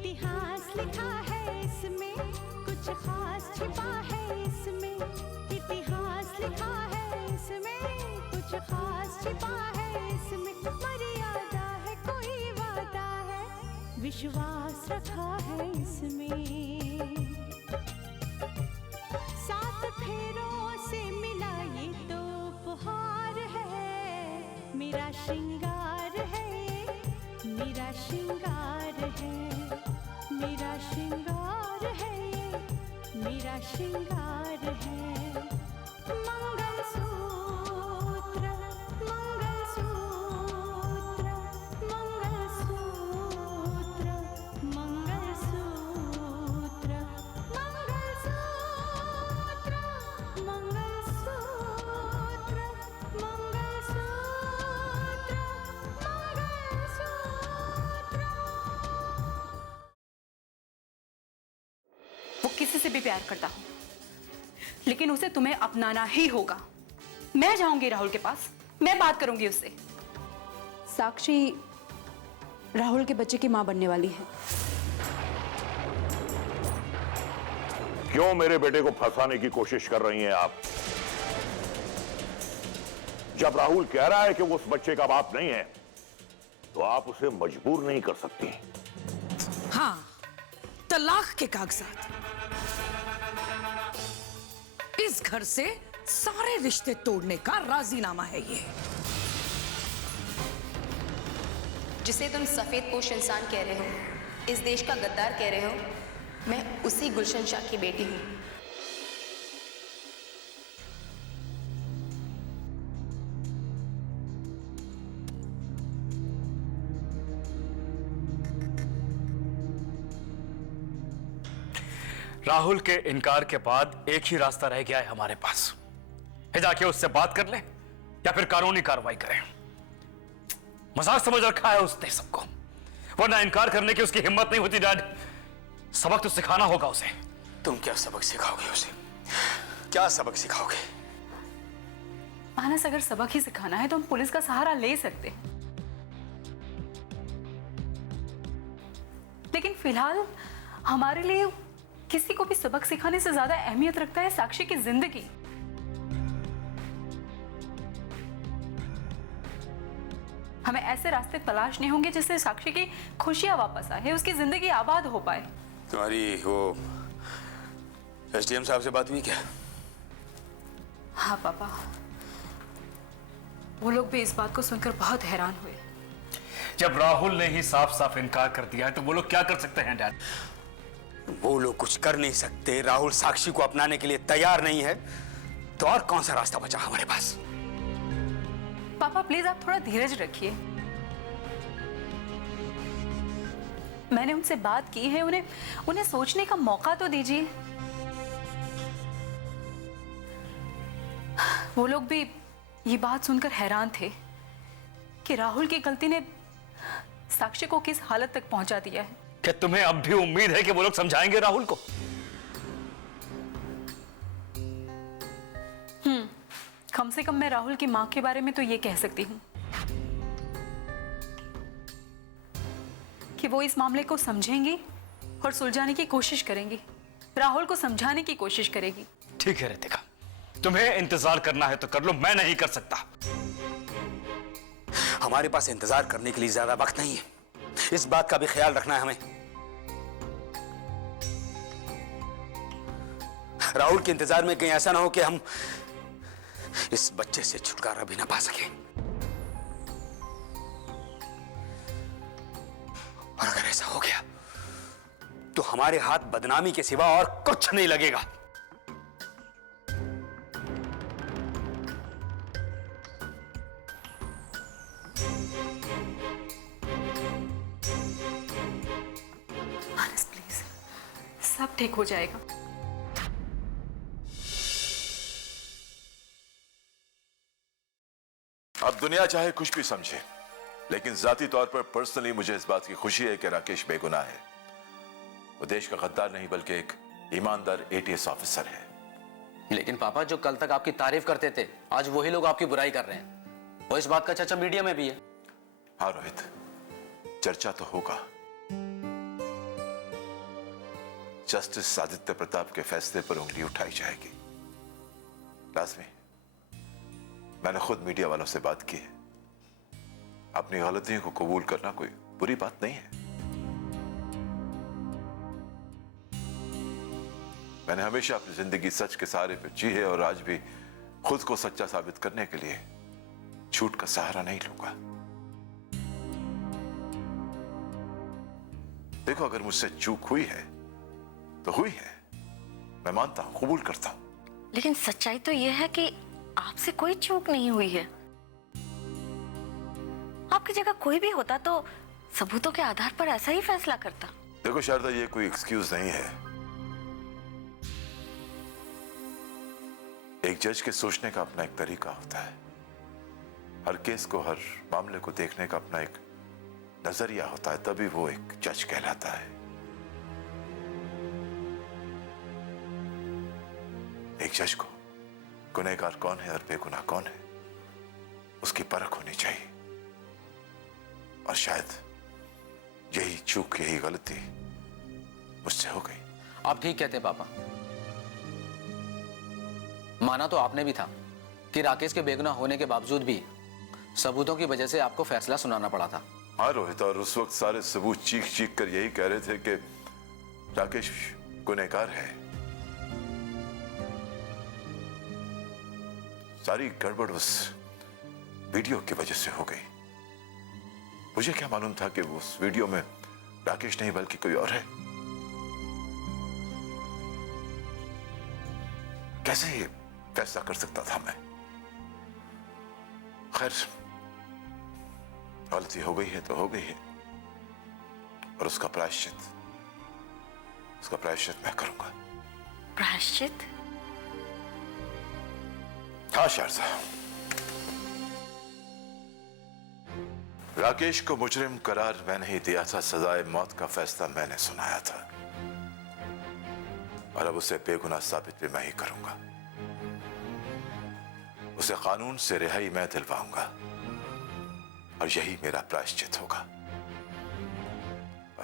इतिहास लिखा है इसमें, कुछ खास छिपा है इसमें। इतिहास लिखा है इसमें, कुछ खास छिपा है इसमें। मर्यादा है, कोई वादा है, विश्वास रखा है इसमें। सात फेरों से मिला ये तो उपहार है, मेरा श्रृंगार है, मेरा श्रृंगार है, मेरा श्रृंगार है, मेरा श्रृंगार है। मंगलसूत्र, मंगलसूत्र, मंगलसूत्र, मंगलसूत्र, मंगलसूत्र, मंगलसूत्र, मंगलसूत्र। वो किसी से भी प्यार करता हो, लेकिन उसे तुम्हें अपनाना ही होगा। मैं जाऊंगी राहुल के पास, मैं बात करूंगी उससे। साक्षी राहुल के बच्चे की मां बनने वाली है। क्यों मेरे बेटे को फंसाने की कोशिश कर रही हैं आप? जब राहुल कह रहा है कि वो उस बच्चे का बाप नहीं है, तो आप उसे मजबूर नहीं कर सकती। हाँ, तलाक के कागजात। इस घर से सारे रिश्ते तोड़ने का राजीनामा है ये। जिसे तुम सफेद पोश इंसान कह रहे हो, इस देश का गद्दार कह रहे हो, मैं उसी गुलशन शाह की बेटी हूं। राहुल के इनकार के बाद एक ही रास्ता रह गया है हमारे पास, है जाके उससे बात कर ले या फिर कानूनी कार्रवाई करें। मजाक समझ रखा है उसने सबको, वरना इनकार करने की उसकी हिम्मत नहीं होती। डैड, सबक तो सिखाना होगा उसे। तुम क्या सबक सिखाओगे उसे? क्या सबक सिखाओगे? मानस, अगर सबक ही सिखाना है तो हम पुलिस का सहारा ले सकते हैं, लेकिन फिलहाल हमारे लिए किसी को भी सबक सिखाने से ज्यादा अहमियत रखता है साक्षी की जिंदगी। हमें ऐसे रास्ते तलाशने होंगे जिससे साक्षी की खुशियां वापस आए, उसकी जिंदगी आबाद हो पाए। तुम्हारी वो एसडीएम साहब से बात हुई क्या? हाँ पापा, वो लोग भी इस बात को सुनकर बहुत हैरान हुए। जब राहुल ने ही साफ साफ इनकार कर दिया है तो वो लोग क्या कर सकते हैं डैड? वो लोग कुछ कर नहीं सकते। राहुल साक्षी को अपनाने के लिए तैयार नहीं है, तो और कौन सा रास्ता बचा हमारे पास? पापा प्लीज आप थोड़ा धीरज रखिए। मैंने उनसे बात की है, उन्हें सोचने का मौका तो दीजिए। वो लोग भी ये बात सुनकर हैरान थे कि राहुल की गलती ने साक्षी को किस हालत तक पहुंचा दिया है। क्या तुम्हें अब भी उम्मीद है कि वो लोग समझाएंगे राहुल को? कम से कम मैं राहुल की मां के बारे में तो ये कह सकती हूं कि वो इस मामले को समझेंगी और सुलझाने की कोशिश करेंगी, राहुल को समझाने की कोशिश करेगी। ठीक है रितिका, तुम्हें इंतजार करना है तो कर लो, मैं नहीं कर सकता। हमारे पास इंतजार करने के लिए ज्यादा वक्त नहीं है, इस बात का भी ख्याल रखना है हमें। राहुल के इंतजार में कहीं ऐसा ना हो कि हम इस बच्चे से छुटकारा भी ना पा सके। और अगर ऐसा हो गया तो हमारे हाथ बदनामी के सिवा और कुछ नहीं लगेगा। मानस प्लीज, सब ठीक हो जाएगा। अब दुनिया चाहे कुछ भी समझे, लेकिन जाती तौर पर पर्सनली मुझे इस बात की खुशी है कि राकेश बेगुनाह है। वो देश का गद्दार नहीं बल्कि एक ईमानदार एटीएस ऑफिसर है। लेकिन पापा, जो कल तक आपकी तारीफ करते थे, आज वही लोग आपकी बुराई कर रहे हैं, और इस बात का चर्चा मीडिया में भी है। हाँ रोहित, चर्चा तो होगा, जस्टिस आदित्य प्रताप के फैसले पर उंगली उठाई जाएगी। लाजमी, मैंने खुद मीडिया वालों से बात की है। अपनी गलतियों को कबूल करना कोई बुरी बात नहीं है। मैंने हमेशा अपनी जिंदगी सच के सहारे पर जी है और आज भी खुद को सच्चा साबित करने के लिए झूठ का सहारा नहीं लूंगा। देखो, अगर मुझसे चूक हुई है तो हुई है, मैं मानता हूं, कबूल करता हूं। लेकिन सच्चाई तो यह है कि आपसे कोई चूक नहीं हुई है। आपकी जगह कोई भी होता तो सबूतों के आधार पर ऐसा ही फैसला करता। देखो शारदा, ये कोई एक्सक्यूज नहीं है। एक जज के सोचने का अपना एक तरीका होता है। हर केस को, हर मामले को देखने का अपना एक नजरिया होता है, तभी वो एक जज कहलाता है। एक जज को गुनहगार कौन है और बेगुनाह कौन है, उसकी परख होनी चाहिए। और शायद यही चूक, यही गलती मुझसे हो गई। आप ठीक कहते पापा। माना तो आपने भी था कि राकेश के बेगुनाह होने के बावजूद भी सबूतों की वजह से आपको फैसला सुनाना पड़ा था। हाँ रोहित, और उस वक्त सारे सबूत चीख चीख कर यही कह रहे थे कि राकेश गुनहगार है। सारी गड़बड़ उस वीडियो की वजह से हो गई। मुझे क्या मालूम था कि उस वीडियो में राकेश नहीं बल्कि कोई और है। कैसे ये फैसला कर सकता था मैं? खैर, गलती हो गई है तो हो गई है, और उसका प्रायश्चित मैं करूंगा। प्रायश्चित? हाँ शारदा, राकेश को मुजरिम करार मैंने ही दिया था, सजाए मौत का फैसला मैंने सुनाया था, और अब उसे बेगुनाह साबित भी मैं ही करूंगा। उसे कानून से रिहाई मैं दिलवाऊंगा, और यही मेरा प्रायश्चित होगा।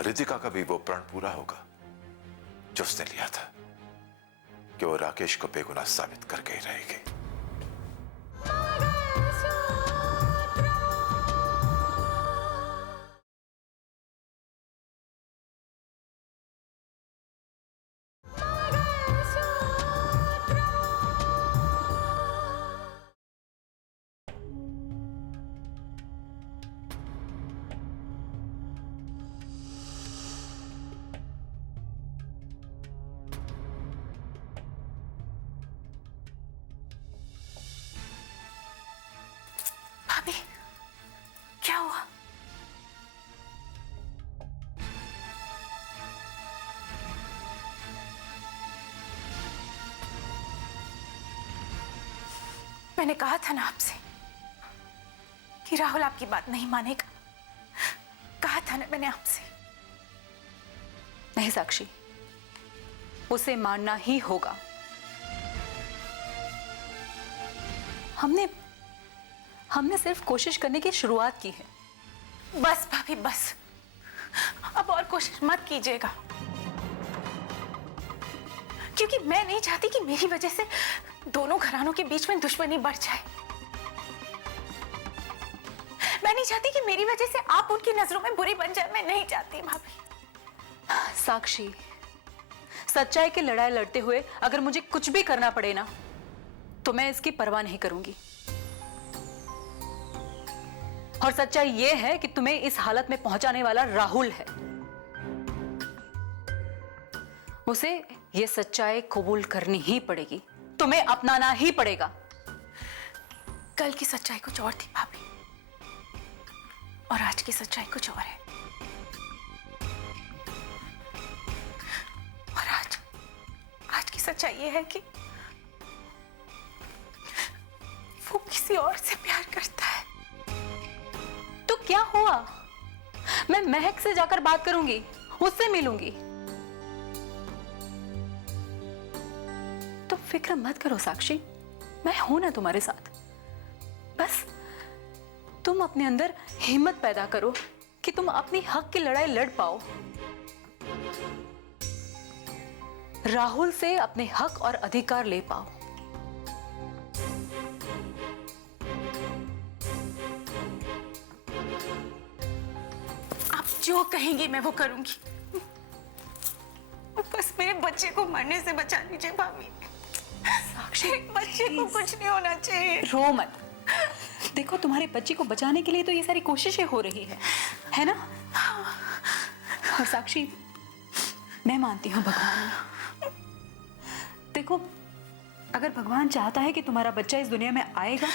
रितिका का भी वो प्रण पूरा होगा जो उसने लिया था कि वो राकेश को बेगुनाह साबित करके ही रहेगी। भाभी, क्या हुआ? मैंने कहा था ना आपसे कि राहुल आपकी बात नहीं मानेगा। कहा था ना मैंने आपसे। नहीं साक्षी, उसे मानना ही होगा। हमने सिर्फ कोशिश करने की शुरुआत की है। बस भाभी बस, अब और कोशिश मत कीजिएगा, क्योंकि मैं नहीं चाहती कि मेरी वजह से दोनों घरानों के बीच में दुश्मनी बढ़ जाए। मैं नहीं चाहती कि मेरी वजह से आप उनकी नजरों में बुरी बन जाए। मैं नहीं चाहती भाभी। साक्षी, सच्चाई की लड़ाई लड़ते हुए अगर मुझे कुछ भी करना पड़े ना, तो मैं इसकी परवाह नहीं करूंगी। और सच्चाई यह है कि तुम्हें इस हालत में पहुंचाने वाला राहुल है। उसे यह सच्चाई कबूल करनी ही पड़ेगी, तुम्हें अपनाना ही पड़ेगा। कल की सच्चाई कुछ और थी भाभी, और आज की सच्चाई कुछ और है। और आज की सच्चाई यह है कि वो किसी और से प्यार करता है। तो क्या हुआ? मैं महक से जाकर बात करूंगी, उससे मिलूंगी। तो फिक्र मत करो साक्षी, मैं हूं ना तुम्हारे साथ। बस तुम अपने अंदर हिम्मत पैदा करो कि तुम अपनी हक की लड़ाई लड़ पाओ। राहुल से अपने हक और अधिकार ले पाओ। आप जो कहेंगी मैं वो करूंगी। बस मेरे बच्चे को मरने से बचा लीजिए भाभी। साक्षी, बच्चे को कुछ नहीं होना चाहिए। रो मत। देखो, तुम्हारे बच्चे को बचाने के लिए तो ये सारी कोशिशें हो रही है ना? और साक्षी, मैं मानती हूँ भगवान में। देखो, अगर भगवान चाहता है कि तुम्हारा बच्चा इस दुनिया में आएगा,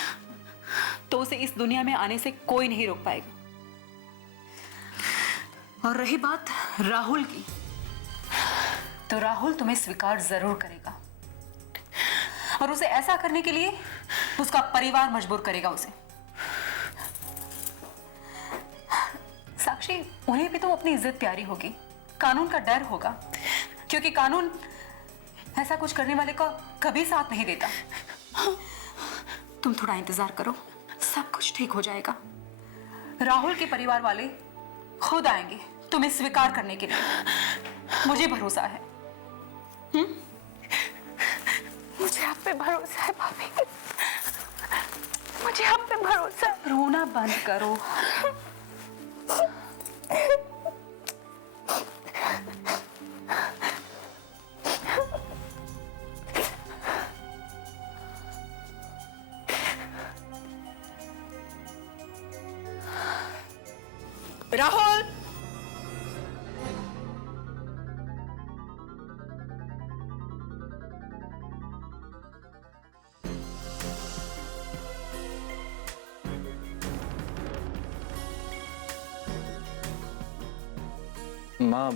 तो उसे इस दुनिया में आने से कोई नहीं रोक पाएगा। और रही बात राहुल की, तो राहुल तुम्हें स्वीकार जरूर करेगा, और उसे ऐसा करने के लिए उसका परिवार मजबूर करेगा उसे। साक्षी, उन्हें भी तो अपनी इज्जत प्यारी होगी, कानून का डर होगा, क्योंकि कानून ऐसा कुछ करने वाले का कभी साथ नहीं देता। तुम थोड़ा इंतजार करो, सब कुछ ठीक हो जाएगा। राहुल के परिवार वाले खुद आएंगे तुम्हें स्वीकार करने के लिए, मुझे भरोसा है। मुझे आप पे भरोसा है भाभी, मुझे आप पे भरोसा है। रोना बंद करो। राहुल, माँ,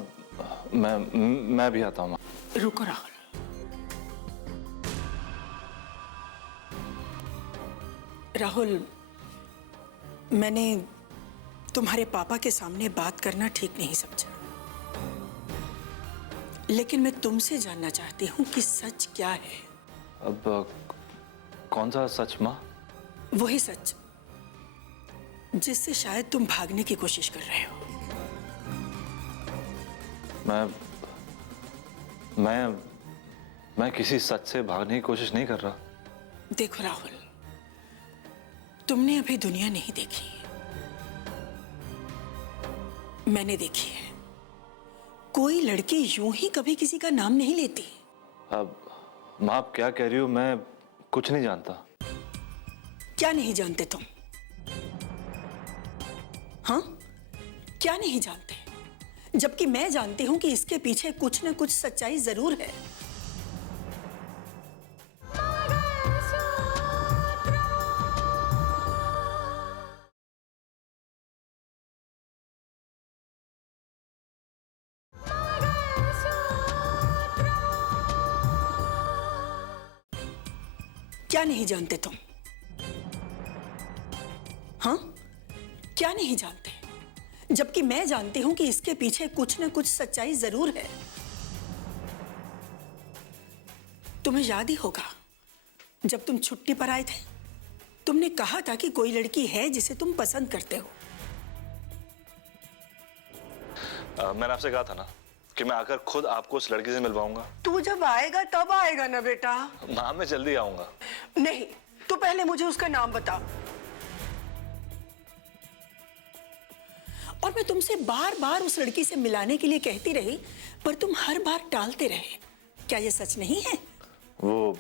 मैं भी आता हूँ माँ। रुको राहुल, राहुल, मैंने तुम्हारे पापा के सामने बात करना ठीक नहीं समझा, लेकिन मैं तुमसे जानना चाहती हूँ कि सच क्या है। अब कौन सा सच माँ? वही सच जिससे शायद तुम भागने की कोशिश कर रहे हो। मैं किसी सच से भागने की कोशिश नहीं कर रहा। देखो राहुल, तुमने अभी दुनिया नहीं देखी, मैंने देखी है। कोई लड़की यूं ही कभी किसी का नाम नहीं लेती। अब माँ, आप क्या कह रही हो? मैं कुछ नहीं जानता। क्या नहीं जानते तुम? हाँ, क्या नहीं जानते? जबकि मैं जानती हूं कि इसके पीछे कुछ ना कुछ सच्चाई जरूर है। क्या नहीं जानते तुम? हाँ, क्या नहीं जानते? जबकि मैं जानती हूं कि इसके पीछे कुछ ना कुछ सच्चाई जरूर है। तुम्हें याद ही होगा, जब तुम छुट्टी पर आए थे, तुमने कहा था कि कोई लड़की है जिसे तुम पसंद करते हो। मैंने आपसे कहा था ना कि मैं आकर खुद आपको उस लड़की से मिलवाऊंगा। तू जब आएगा तब आएगा ना बेटा। माँ, मैं जल्दी आऊंगा। नहीं, तू पहले मुझे उसका नाम बता। और मैं तुमसे बार बार उस लड़की से मिलाने के लिए कहती रही, पर तुम हर बार टालते रहे। क्या ये सच नहीं है? वो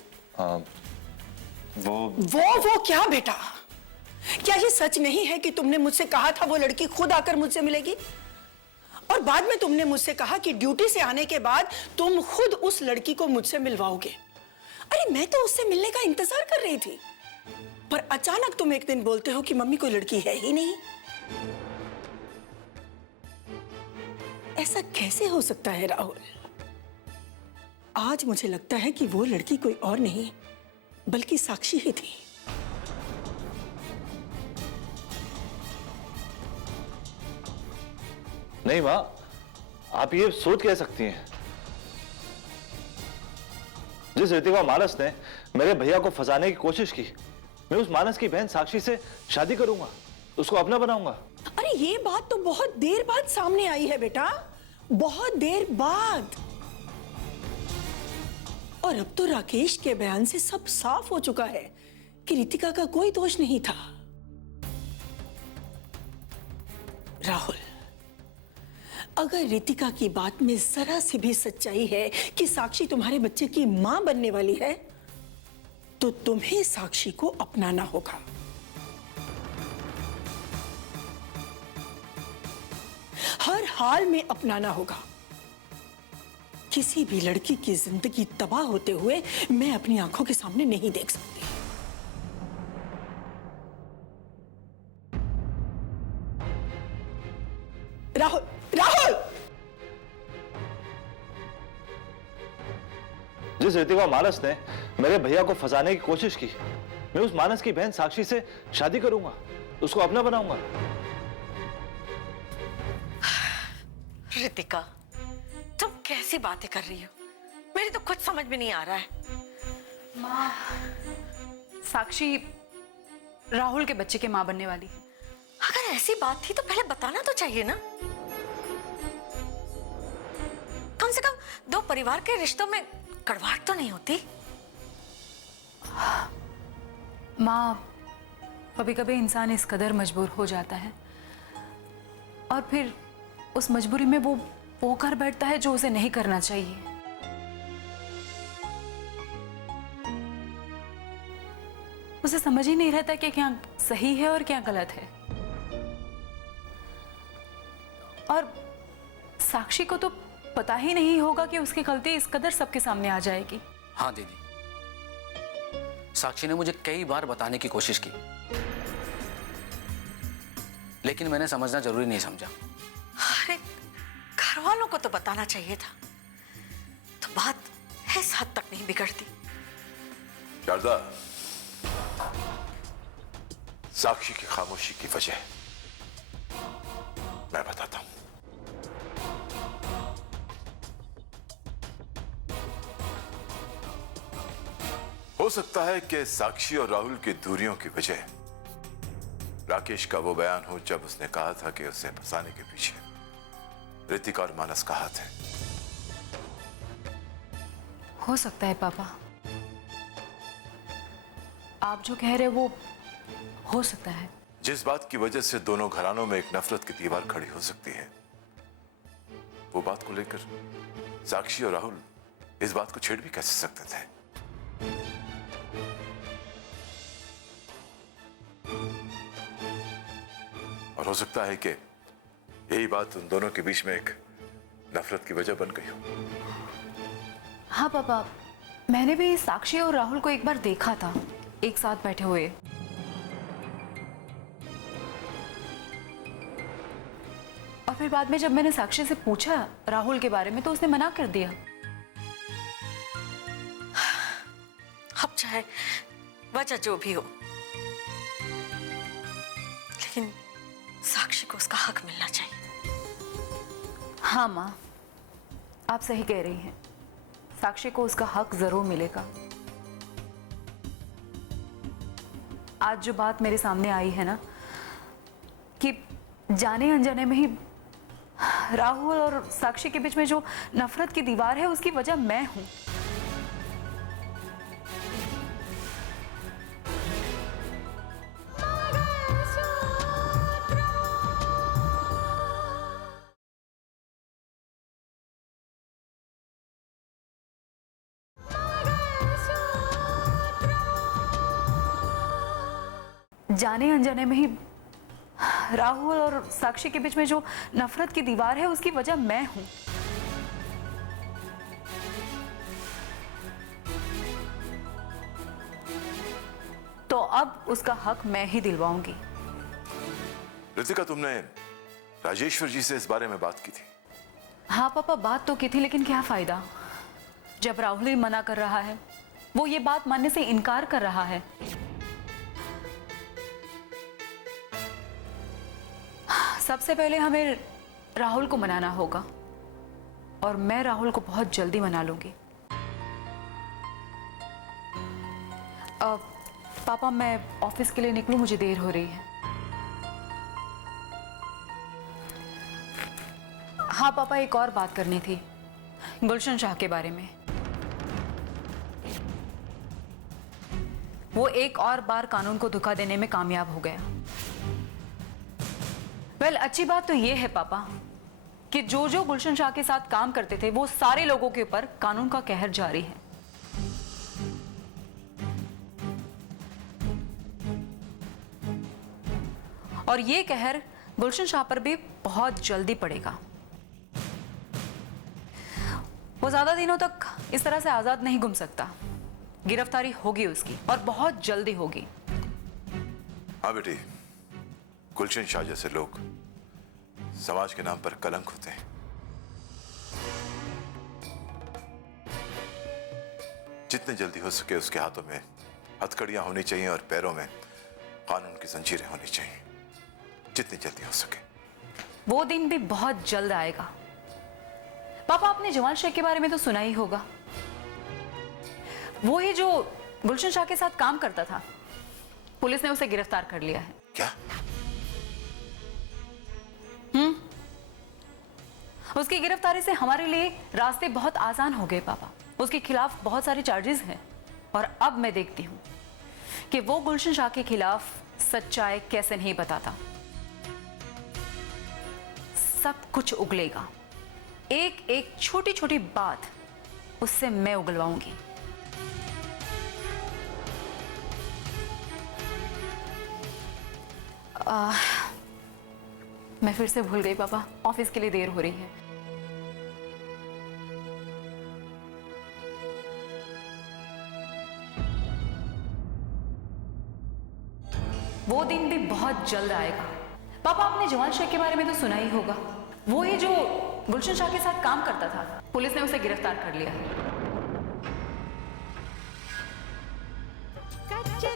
क्या बेटा? क्या ये सच नहीं है कि तुमने मुझसे कहा था वो लड़की खुद आकर मुझसे मिलेगी, और बाद में तुमने मुझसे कहा कि ड्यूटी से आने के बाद तुम खुद उस लड़की को मुझसे मिलवाओगे? अरे मैं तो उससे मिलने का इंतजार कर रही थी, पर अचानक तुम एक दिन बोलते हो कि मम्मी कोई लड़की है ही नहीं। ऐसा कैसे हो सकता है राहुल? आज मुझे लगता है कि वो लड़की कोई और नहीं बल्कि साक्षी ही थी। नहीं माँ, आप ये सोच कह सकती हैं? जिस ऋतिका मानस ने मेरे भैया को फंसाने की कोशिश की, मैं उस मानस की बहन साक्षी से शादी करूंगा, उसको अपना बनाऊंगा। अरे ये बात तो बहुत देर बाद सामने आई है बेटा, बहुत देर बाद। और अब तो राकेश के बयान से सब साफ हो चुका है कि रितिका का कोई दोष नहीं था। राहुल, अगर रितिका की बात में जरा सी भी सच्चाई है कि साक्षी तुम्हारे बच्चे की मां बनने वाली है, तो तुम्हें साक्षी को अपनाना होगा। हर हाल में अपनाना होगा। किसी भी लड़की की जिंदगी तबाह होते हुए मैं अपनी आंखों के सामने नहीं देख सकती। राहुल, राहुल! जिस रितिका मानस ने मेरे भैया को फंसाने की कोशिश की, मैं उस मानस की बहन साक्षी से शादी करूंगा, उसको अपना बनाऊंगा। रितिका, तुम कैसी बातें कर रही हो? मेरी तो कुछ समझ में नहीं आ रहा है। माँ, साक्षी राहुल के बच्चे की माँ बनने वाली है। अगर ऐसी बात थी तो पहले बताना तो चाहिए ना। कम से कम दो परिवार के रिश्तों में कड़वाहट तो नहीं होती। माँ, कभी कभी इंसान इस कदर मजबूर हो जाता है और फिर उस मजबूरी में वो कर बैठता है जो उसे नहीं करना चाहिए। उसे समझ ही नहीं रहता कि क्या सही है और क्या गलत है। और साक्षी को तो पता ही नहीं होगा कि उसकी गलती इस कदर सबके सामने आ जाएगी। हाँ दीदी, साक्षी ने मुझे कई बार बताने की कोशिश की, लेकिन मैंने समझना जरूरी नहीं समझा। अरे घर वालों को तो बताना चाहिए था, तो बात इस हद तक नहीं बिगड़ती। शारदा, साक्षी की खामोशी की वजह मैं बताता हूं। हो सकता है कि साक्षी और राहुल की दूरियों की वजह राकेश का वो बयान हो जब उसने कहा था कि उसे फंसाने के पीछे रितिका और मानस का हाथ है। हो सकता है पापा, आप जो कह रहे वो हो सकता है। जिस बात की वजह से दोनों घरानों में एक नफरत की दीवार खड़ी हो सकती है, वो बात को लेकर साक्षी और राहुल इस बात को छेड़ भी कैसे सकते थे। और हो सकता है कि यही बात उन दोनों के बीच में एक नफरत की वजह बन गई हो। हाँ पापा, मैंने भी साक्षी और राहुल को एक बार देखा था एक साथ बैठे हुए। और फिर बाद में जब मैंने साक्षी से पूछा राहुल के बारे में तो उसने मना कर दिया। अब चाहे वजह जो भी हो, लेकिन साक्षी को उसका हक मिलना चाहिए। हाँ माँ, आप सही कह रही हैं, साक्षी को उसका हक जरूर मिलेगा। आज जो बात मेरे सामने आई है ना कि जाने अनजाने में ही राहुल और साक्षी के बीच में जो नफरत की दीवार है उसकी वजह मैं हूं। जाने अनजाने में ही राहुल और साक्षी के बीच में जो नफरत की दीवार है उसकी वजह मैं हूं। तो अब उसका हक मैं ही दिलवाऊंगी। रितिका, तुमने राजेश्वर जी से इस बारे में बात की थी? हाँ पापा, बात तो की थी, लेकिन क्या फायदा जब राहुल ही मना कर रहा है, वो ये बात मानने से इनकार कर रहा है। सबसे पहले हमें राहुल को मनाना होगा और मैं राहुल को बहुत जल्दी मना लूंगी। पापा, मैं ऑफिस के लिए निकलूं, मुझे देर हो रही है। हाँ पापा, एक और बात करनी थी, गुलशन शाह के बारे में। वो एक और बार कानून को धोखा देने में कामयाब हो गया। वेल, अच्छी बात तो ये है पापा कि जो गुलशन शाह के साथ काम करते थे वो सारे लोगों के ऊपर कानून का कहर जारी है। और ये कहर गुलशन शाह पर भी बहुत जल्दी पड़ेगा। वो ज्यादा दिनों तक इस तरह से आजाद नहीं घूम सकता। गिरफ्तारी होगी उसकी, और बहुत जल्दी होगी। हाँ बेटी, गुलशन शाह जैसे लोग समाज के नाम पर कलंक होते हैं। जितने जल्दी हो सके उसके हाथों में हथकड़ियां होनी चाहिए और पैरों में कानून की जंजीरें होनी चाहिए, जितनी जल्दी हो सके। वो दिन भी बहुत जल्द आएगा। पापा, आपने जवान शेख के बारे में तो सुना ही होगा। वो ही जो गुलशन शाह के साथ काम करता था। पुलिस ने उसे गिरफ्तार कर लिया है। क्या? उसकी गिरफ्तारी से हमारे लिए रास्ते बहुत आसान हो गए पापा। उसके खिलाफ बहुत सारे चार्जेस हैं, और अब मैं देखती हूं कि वो गुलशन शाह के खिलाफ सच्चाई कैसे नहीं बताता। सब कुछ उगलेगा। एक एक छोटी छोटी बात उससे मैं उगलवाऊंगी। मैं फिर से भूल गई पापा, ऑफिस के लिए देर हो रही है। वो दिन भी बहुत जल्द आएगा। पापा, आपने जवान शेख के बारे में तो सुना ही होगा। वो ही जो गुलशन शाह के साथ काम करता था। पुलिस ने उसे गिरफ्तार कर लिया। कच्चे